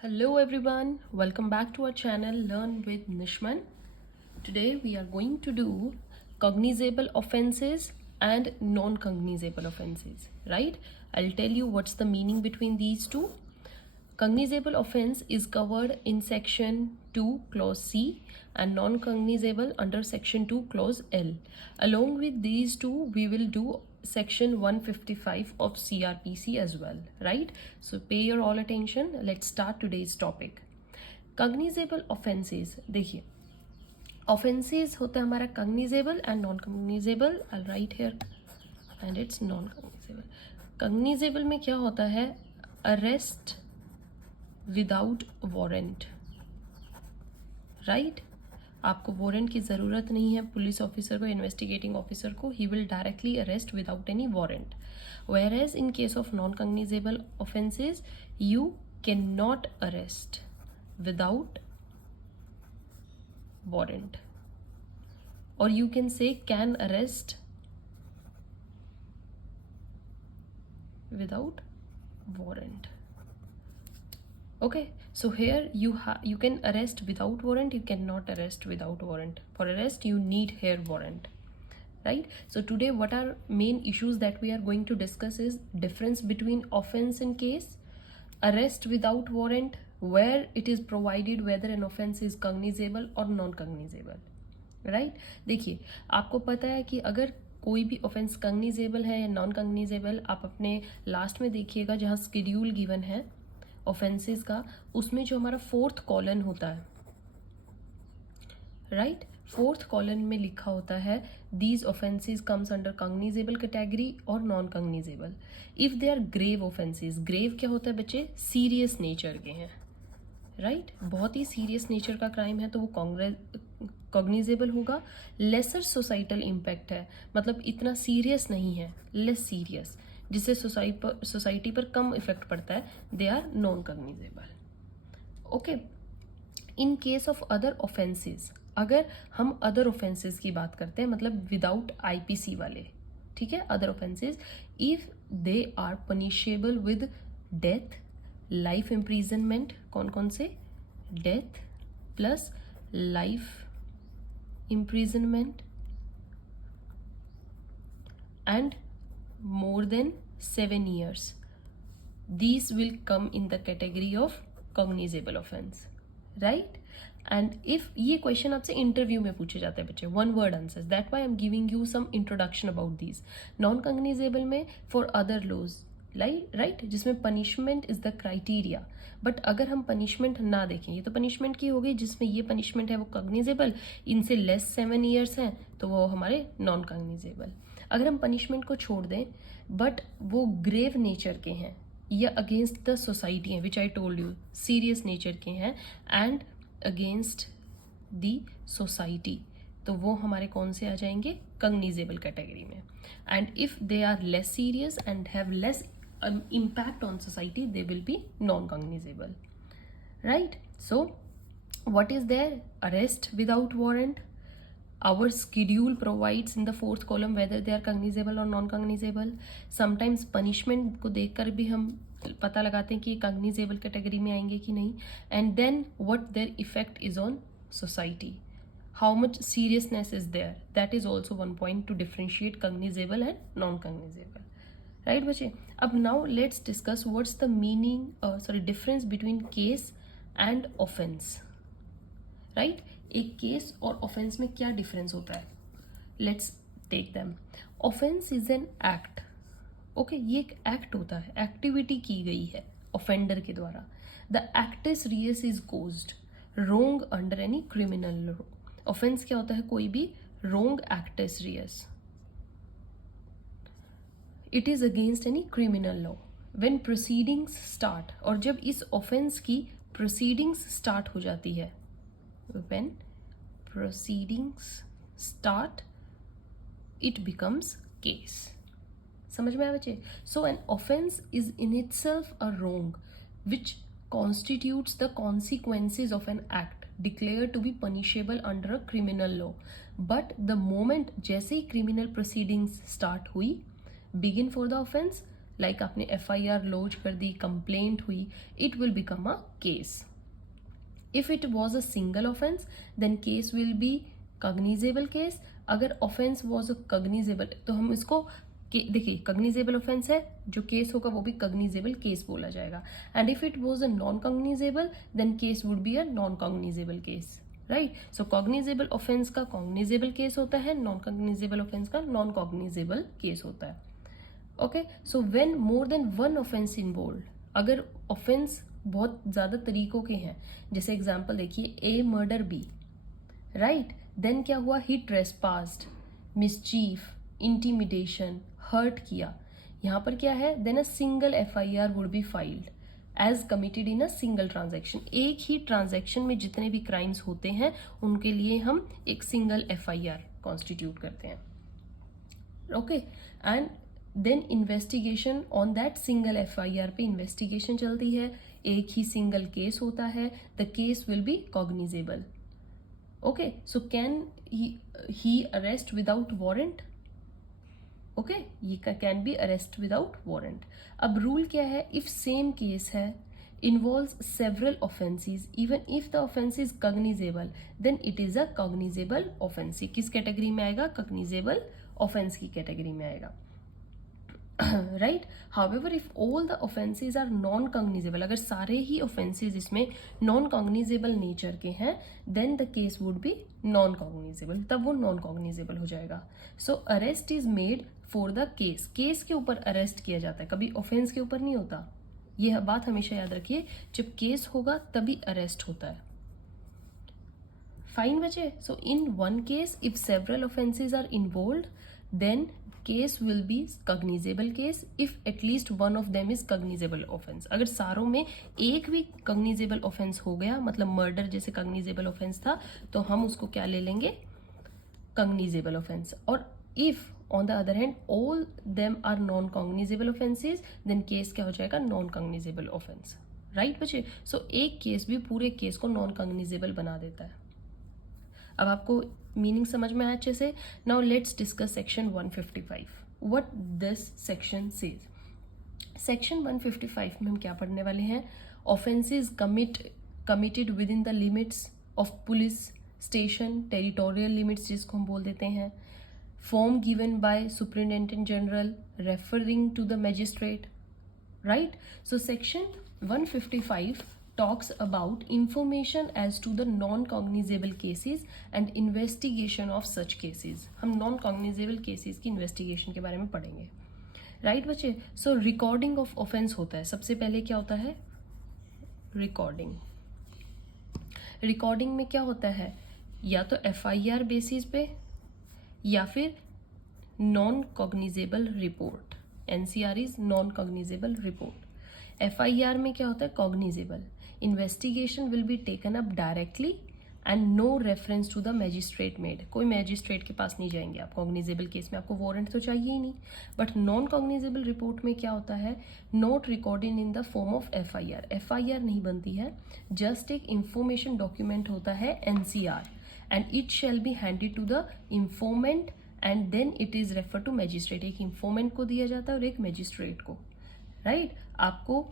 Hello everyone, welcome back to our channel Learn with Nishman. Today we are going to do cognizable offenses and non-cognizable offenses, right? I'll tell you what's the meaning between these two. Cognizable offense is covered in section 2 clause C and non-cognizable under section 2 clause L. Along with these two we will do section 155 of CRPC as well, right? So pay your all attention. Let's start today's topic. Cognizable offenses, देखिए offenses होता है हमारा cognizable and non-cognizable. I'll write here and it's non-cognizable. Cognizable में क्या होता है? Arrest without warrant, right? आपको warrant की ज़रूरत नहीं है पुलिस ऑफिसर को, इन्वेस्टिगेटिंग ऑफिसर को. He will directly arrest without any warrant. Whereas in case of non cognizable offences you can not arrest without warrant, और you can say can arrest without warrant. Okay, so here you can arrest without warrant, you cannot arrest without warrant. For arrest you need here warrant, right? So today what are main issues that we are going to discuss is difference between offense and case, arrest without warrant, where it is provided, whether an offense is cognizable or non cognizable, right? देखिए आपको पता है कि अगर कोई भी offence कग्निजेबल है या नॉन कग्निजेबल, आप अपने लास्ट में देखिएगा जहाँ स्केड्यूल गिवन है ऑफेंसेस का, उसमें जो हमारा फोर्थ कॉलन होता है, राइट? फोर्थ कॉलन में लिखा होता है these offences comes under cognizable category और non cognizable if they are grave offences. Grave क्या होता है बच्चे? सीरियस नेचर के हैं, राइट? बहुत ही सीरियस नेचर का क्राइम है तो वो कॉग्निजेबल होगा. लेसर सोसाइटल इम्पैक्ट है, मतलब इतना सीरियस नहीं है, लेस सीरियस, जिससे सोसाइटी पर कम इफेक्ट पड़ता है, they are non cognizable. Okay, in case of other offences, अगर हम अदर ऑफेंसेस की बात करते हैं मतलब विदाउट आईपीसी वाले, ठीक है, other offences, if they are punishable with death, life imprisonment, कौन कौन से? Death plus life imprisonment and more than 7 years, these will come in the category of cognizable offense, right? And if ये question आपसे interview में पूछे जाते हैं बच्चे, one word answers, that why I am giving you some introduction about these. Non cognizable में for other laws, right, जिसमें punishment is the criteria. But अगर हम पनिशमेंट ना देखें, ये तो पनिशमेंट की हो गई, जिसमें ये पनिशमेंट है वो कग्निजेबल, इनसे लेस 7 years हैं तो वो हमारे नॉन कग्निजेबल. अगर हम पनिशमेंट को छोड़ दें बट वो ग्रेव नेचर के हैं या अगेंस्ट द सोसाइटी हैं, which I told you serious nature के हैं एंड अगेंस्ट द सोसाइटी, तो वो हमारे कौन से आ जाएंगे? कग्निजेबल कैटेगरी में. And if they are less serious and have less impact on society, they will be non-cognizable, right? So what is there? Arrest without warrant. Our schedule provides in the fourth column whether they are cognizable or non-cognizable. Sometimes punishment को देखकर भी हम पता लगाते हैं कि cognizable category में आएंगे कि नहीं. And then what their effect is on society, how much seriousness is there, that is also one point to differentiate cognizable and non-cognizable, right बच्चे? अब now let's discuss what's the meaning, difference between case and offense, right? एक case और offence में क्या difference होता है? Let's take them. Offence is an act, okay, ये एक एक्ट होता है, एक्टिविटी की गई है ऑफेंडर के द्वारा. The actus reus is caused wrong under any criminal law. Offence क्या होता है? कोई भी wrong actus reus, it is against any criminal law. When proceedings start, और जब इस ऑफेंस की प्रोसीडिंग्स स्टार्ट हो जाती है, when proceedings start, it becomes case. समझ में आया बच्चे? So an offense is in itself a wrong which constitutes the consequences of an act declared to be punishable under a criminal law. But the moment जैसे ही criminal proceedings start हुई, begin for the offense, like आपने FIR launch कर दी, complaint हुई, it will become a case. If it was a single offense, then case will be cognizable case. अगर offense was a cognizable, तो हम इसको देखिए cognizable offense है, जो case होगा वो भी cognizable case बोला जाएगा. And if it was a non-cognizable, then case would be a non-cognizable case. Right? So cognizable offense का cognizable case होता है, non-cognizable offense का non-cognizable case होता है. Okay? So when more than one offense involved, अगर offense बहुत ज़्यादा तरीकों के हैं, जैसे एग्जाम्पल देखिए A murder B, right, then क्या हुआ, he trespassed, mischief, intimidation, hurt किया, यहाँ पर क्या है, then a single FIR would be filed as committed in a single transaction. एक ही ट्रांजैक्शन में जितने भी क्राइम्स होते हैं उनके लिए हम एक सिंगल FIR कॉन्स्टिट्यूट करते हैं. Okay, and then investigation on that single FIR पे इन्वेस्टिगेशन चलती है, एक ही सिंगल केस होता है, the case will be cognizable. Okay, so can he arrest without warrant? Okay, ये can be arrest without warrant. अब रूल क्या है, इफ सेम केस है, involves several offenses, even if the offense is cognizable, then it is a cognizable offense. ये किस category में आएगा, cognizable offense की कैटेगरी में आएगा. Right. However if all the offences are non cognizable, अगर सारे ही ऑफेंसेज इसमें नॉन कॉग्निजेबल नेचर के हैं, then the case would be non cognizable, तब वो नॉन कॉग्निजेबल हो जाएगा. So arrest is made for the case. Case के ऊपर अरेस्ट किया जाता है, कभी ऑफेंस के ऊपर नहीं होता. यह बात हमेशा याद रखिए, जब केस होगा तभी अरेस्ट होता है. फाइन बचे. So in one case if several offences are involved, then case will be cognizable case if at least one of them is cognizable offense. अगर सारों में एक भी cognizable offense हो गया, मतलब मर्डर जैसे cognizable offense था, तो हम उसको क्या ले लेंगे, cognizable offense. और if on the other hand all them are non cognizable offenses, then case क्या हो जाएगा, non cognizable offense. राइट बच्चे. सो एक केस भी पूरे केस को नॉन कॉग्निजेबल बना देता है. अब आपको मीनिंग समझ में आया अच्छे से. Now let's discuss section 155. What this section says. Section 155 में हम क्या पढ़ने वाले हैं, offences committed with in the limits of police station, territorial limits जिसको हम बोल देते हैं, form given by superintendent general referring to the magistrate. Right. So section 155 talks about information as to the non-cognizable cases and investigation of such cases. हम non-cognizable cases की investigation के बारे में पढ़ेंगे. राइट बच्चे. सो रिकॉर्डिंग ऑफ ऑफेंस होता है. सबसे पहले क्या होता है, रिकॉर्डिंग. रिकॉर्डिंग में क्या होता है, या तो FIR बेसिस पे या फिर non cognizable report. NCR is non cognizable report. FIR में क्या होता है, cognizable. Investigation will be taken up directly and no reference to the magistrate made. कोई मैजिस्ट्रेट के पास नहीं जाएंगे आप. कॉग्निजेबल केस में आपको वारंट तो चाहिए ही नहीं. बट नॉन कॉग्निजेबल रिपोर्ट में क्या होता है, note recording in the form of FIR. FIR नहीं बनती है, जस्ट एक इंफॉर्मेशन डॉक्यूमेंट होता है NCR, and it shall be handed to the informant and then it is refer to magistrate. एक इंफॉर्मेंट को दिया जाता है और एक मैजिस्ट्रेट को. राइट. आपको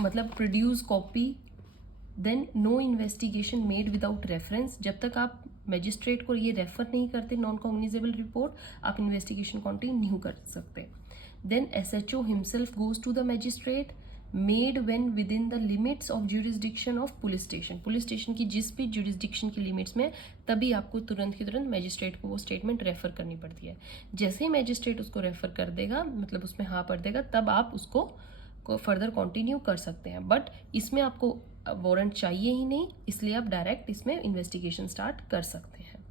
मतलब produce copy, then no investigation made without reference. जब तक आप मैजिस्ट्रेट को ये रेफर नहीं करते नॉन कॉग्निजेबल रिपोर्ट, आप इन्वेस्टिगेशन कंटिन्यू नहीं कर सकते. Then SHO himself goes to the magistrate, made when with in the limits of jurisdiction of police station. Police station की जिस भी ज्यूरिसडिक्शन की लिमिट्स में, तभी आपको तुरंत की तुरंत मैजिस्ट्रेट को वो स्टेटमेंट रेफर करनी पड़ती है. जैसे ही मैजिस्ट्रेट उसको रेफर कर देगा, मतलब उसमें हाँ पढ़ देगा, तब आप उसको फर्दर कंटिन्यू कर सकते हैं. बट इसमें आपको वारंट चाहिए ही नहीं, इसलिए आप डायरेक्ट इसमें इन्वेस्टिगेशन स्टार्ट कर सकते हैं.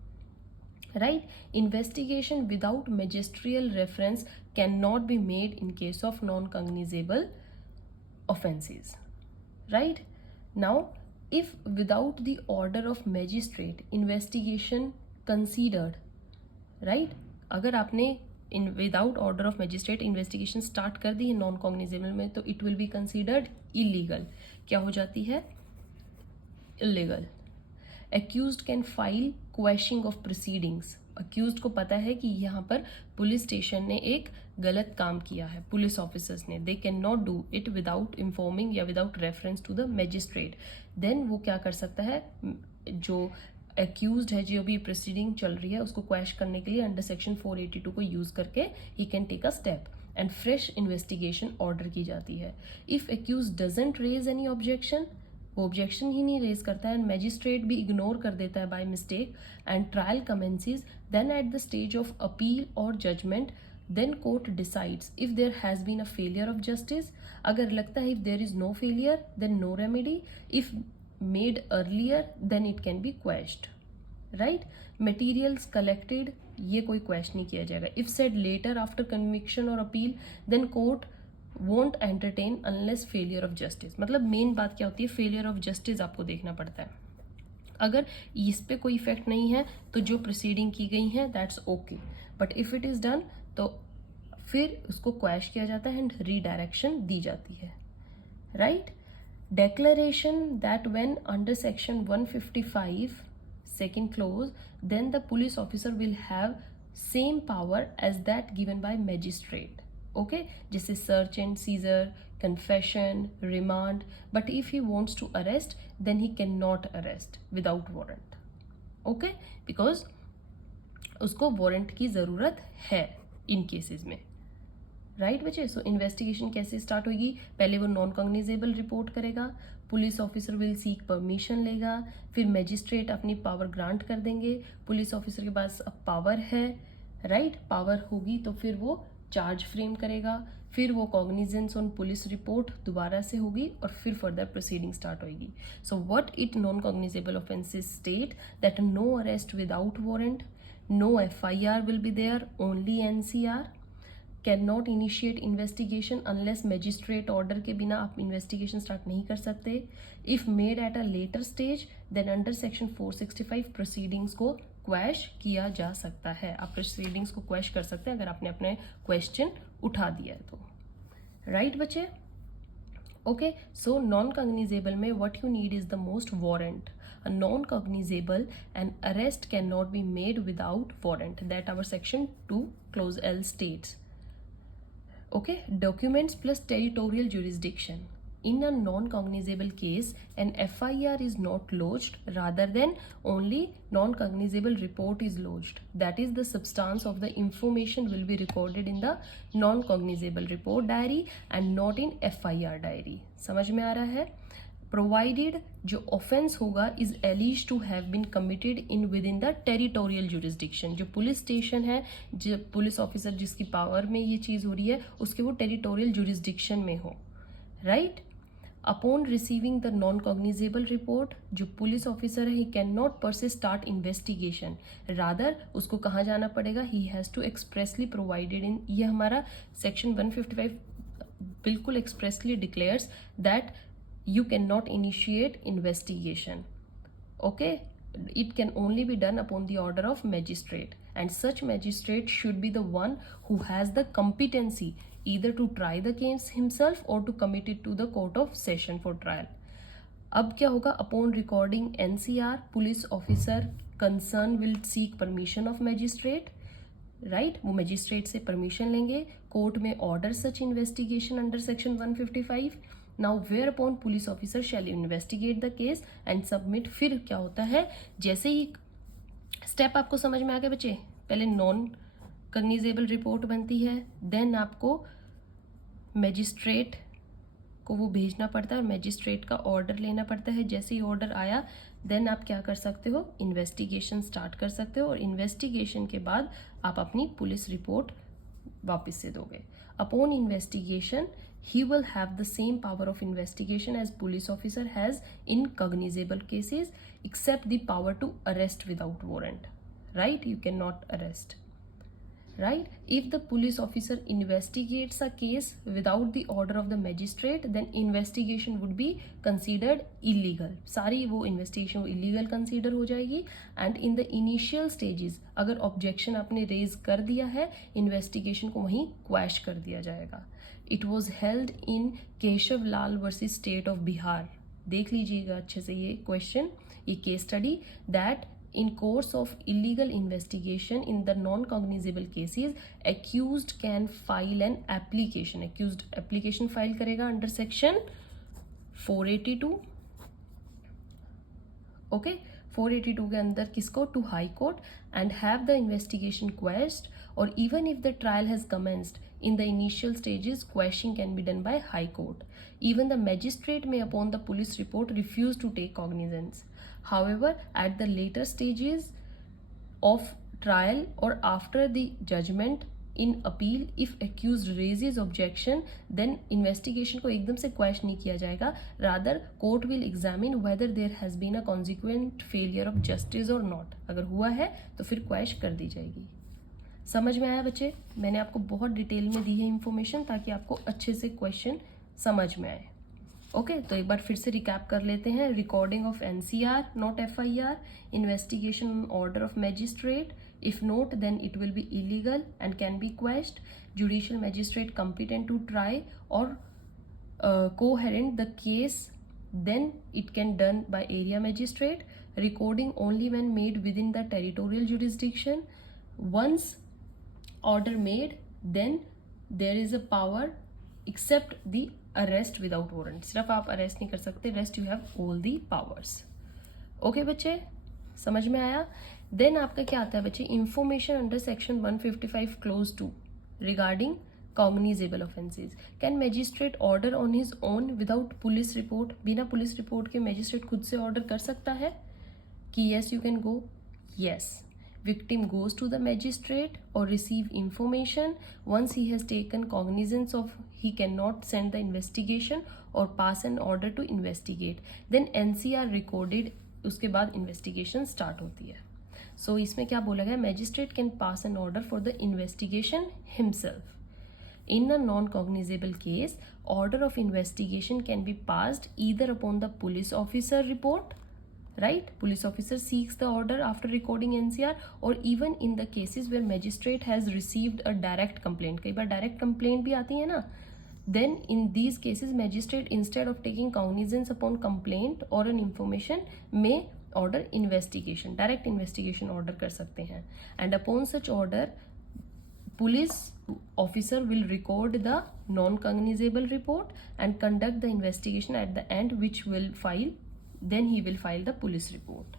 Right. Investigation without magisterial reference can not be made in case of non cognizable offenses. Right. Now if without the order of magistrate investigation considered, right, अगर आपने without order of magistrate investigation start कर दी है non cognizable में, तो it will be considered illegal. क्या हो जाती है, illegal. Accused can file questioning of proceedings. Accused को पता है कि यहाँ पर पुलिस स्टेशन ने एक गलत काम किया है, पुलिस ऑफिसर्स ने, they can not do it without informing या without reference to the magistrate. Then वो क्या कर सकता है, जो एक्यूज्ड है, जो भी प्रोसीडिंग चल रही है, उसको क्वेश करने के लिए अंडर सेक्शन 482 को यूज करके he can take a step and fresh investigation order की जाती है। If accused doesn't raise any objection, वो ऑब्जेक्शन ही नहीं रेज करता है एंड मैजिस्ट्रेट भी इग्नोर कर देता है by mistake and trial commences, then at the stage of appeal और judgement then court decides if there has been a failure of justice. अगर लगता है if there is no failure then no remedy, if made earlier then it can be quashed, right. Materials collected, ये कोई question नहीं किया जाएगा। If said later after conviction और appeal then court won't entertain unless failure of justice. मतलब main बात क्या होती है, फेलियर ऑफ जस्टिस आपको देखना पड़ता है। अगर इस पे कोई इफेक्ट नहीं है तो जो प्रोसीडिंग की गई है that's okay, but if it is done तो फिर उसको क्वेश किया जाता है एंड रीडायरेक्शन दी जाती है, right. Declaration that when under section 155 second clause then the police officer will have same power as that given by magistrate, okay, जैसे search and seizure, confession, remand, but if he wants to arrest then he cannot arrest without warrant, okay, because उसको warrant की ज़रूरत है इन cases में, right बच्चे। सो investigation कैसे start होगी, पहले वो नॉन कॉग्निजेबल रिपोर्ट करेगा, police officer will seek permission लेगा, फिर मैजिस्ट्रेट अपनी पावर ग्रांट कर देंगे, पुलिस ऑफिसर के पास अब पावर है, राइट, पावर होगी तो फिर वो चार्ज फ्रेम करेगा, फिर वो कॉग्निजेंस ऑन पुलिस रिपोर्ट दोबारा से होगी और फिर फर्दर प्रोसीडिंग स्टार्ट होगी। So what it non cognizable offences state that no arrest without warrant, no FIR will be there, only NCR, cannot initiate investigation unless magistrate order के बिना आप investigation start नहीं कर सकते। if made at a later stage then under section 465 proceedings को quash किया जा सकता है। आप proceedings को quash कर सकते हैं अगर आपने अपने question उठा दिया है तो, right बच्चे। okay, so non-cognizable में what you need is the most warrant. A non-cognizable, an arrest cannot be made without warrant, that our section 2 clause L states, okay. Documents plus territorial jurisdiction. In a non-cognizable case an FIR is not lodged, rather than only non-cognizable report is lodged, that is the substance of the information will be recorded in the non-cognizable report diary and not in FIR diary। समझ में आ रहा है। Provided जो offence होगा is alleged to have been committed in with in the territorial jurisdiction, जो police station है, जो police officer जिसकी पावर में ये चीज हो रही है उसके वो टेरिटोरियल जुरिस्डिक्शन में हो, right. Upon receiving the non cognizable report, जो पुलिस ऑफिसर है ही कैन नॉट पर से स्टार्ट इन्वेस्टिगेशन, रादर उसको कहाँ जाना पड़ेगा, he has to expressly provided in, ये हमारा सेक्शन 155 बिल्कुल expressly declares that you cannot initiate investigation, okay, it can only be done upon the order of magistrate and such magistrate should be the one who has the competency either to try the case himself or to commit it to the court of session for trial। अब क्या होगा, upon recording NCR police officer concerned will seek permission of magistrate, right, वो magistrate से permission लेंगे, court में order such investigation under section 155। Now whereupon police officer shall investigate the case and submit. फिर क्या होता है, जैसे ही step आपको समझ में आ गया बच्चे, पहले नॉन कॉग्निजेबल रिपोर्ट बनती है, देन आपको मैजिस्ट्रेट को वो भेजना पड़ता है और मैजिस्ट्रेट का ऑर्डर लेना पड़ता है। जैसे ही ऑर्डर आया देन आप क्या कर सकते हो, इन्वेस्टिगेशन स्टार्ट कर सकते हो और इन्वेस्टिगेशन के बाद आप अपनी पुलिस रिपोर्ट वापस से दोगे। Upon investigation he will have the same power of investigation as police officer has in cognizable cases except the power to arrest without warrant, right, you cannot arrest, right। if the police officer investigates a case without the order of the magistrate then investigation would be considered illegal, सारी वो investigation illegal consider हो जाएगी। and in the initial stages अगर objection आपने raise कर दिया है investigation को वहीं quash कर दिया जाएगा। it was held in Keshav Lal versus state of Bihar, देख लीजिएगा अच्छे से ये क्वेश्चन, ये case study, that in course of illegal investigation in the non-cognizable cases, accused can file an application. Accused application file करेगा under section 482. ओके 482 के अंदर किसको? To high court and have the investigation quashed, और even if the trial has commenced in the initial stages, quashing can be done by High Court. Even the magistrate may, upon the police report, refuse to take cognizance. However, at the later stages of trial or after the judgment in appeal, if accused raises objection, then investigation को एकदम से quash नहीं किया जाएगा. Rather, court will examine whether there has been a consequent failure of justice or not. अगर हुआ है तो फिर quash कर दी जाएगी. समझ में आया बच्चे? मैंने आपको बहुत डिटेल में दी है इंफॉर्मेशन ताकि आपको अच्छे से क्वेश्चन समझ में आए. ओके तो एक बार फिर से रिकैप कर लेते हैं. Recording of NCR not FIR, investigation order of magistrate, if not then it will be illegal and can be quashed, judicial magistrate competent to try और coherent the case, then it can done by area magistrate. Recording only when made within the territorial jurisdiction. Once order made, then there is a power except the arrest without warrant. सिर्फ आप arrest नहीं कर सकते, rest you have all the powers. Okay बच्चे समझ में आया? Then आपका क्या आता है बच्चे? Information under section 155 close 2 regarding cognizable offences. Can magistrate order on his own without police report? बिना पुलिस रिपोर्ट के मैजिस्ट्रेट खुद से ऑर्डर कर सकता है कि yes you can go? Yes. Victim goes to the magistrate or receive information. Once he has taken cognizance of, he cannot send the investigation or pass an order to investigate. Then NCR recorded, उसके बाद investigation start होती है. So इसमें क्या बोला गया? Magistrate can pass an order for the investigation himself. In a non-cognizable case, order of investigation can be passed either upon the police officer report, right? Police officer seeks the order after recording NCR, or even in the cases where magistrate has received a direct complaint. कई बार direct complaint भी आती है ना. Then in these cases, magistrate instead of taking cognizance upon complaint or an information may order investigation, direct investigation order कर सकते हैं. And upon such order, police officer will record the non-cognizable report and conduct the investigation at the end, which will file, then he will file the police report.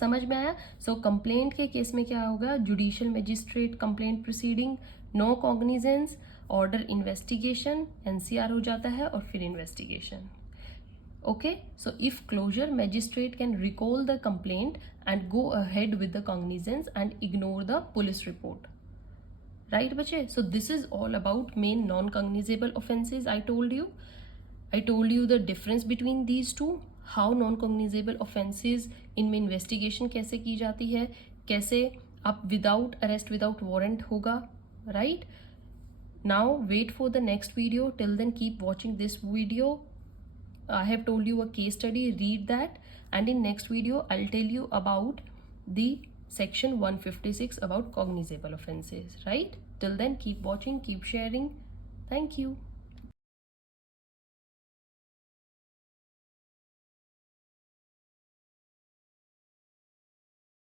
समझ में आया? सो complaint के case में क्या होगा? Judicial magistrate complaint proceeding, no cognizance, order investigation, NCR हो जाता है और फिर investigation. Okay so if closure, magistrate can recall the complaint and go ahead with the cognizance and ignore the police report. Right बच्चे? So this is all about main non cognizable offences. I told you the difference between these two, how non-cognizable offenses इनमें investigation कैसे की जाती है, कैसे आप without arrest, without warrant होगा, right? Now wait for the next video. Till then keep watching this video. I have told you a case study, read that, and in next video I'll tell you about the section 156 about cognizable offenses, right? Till then keep watching, keep sharing. Thank you.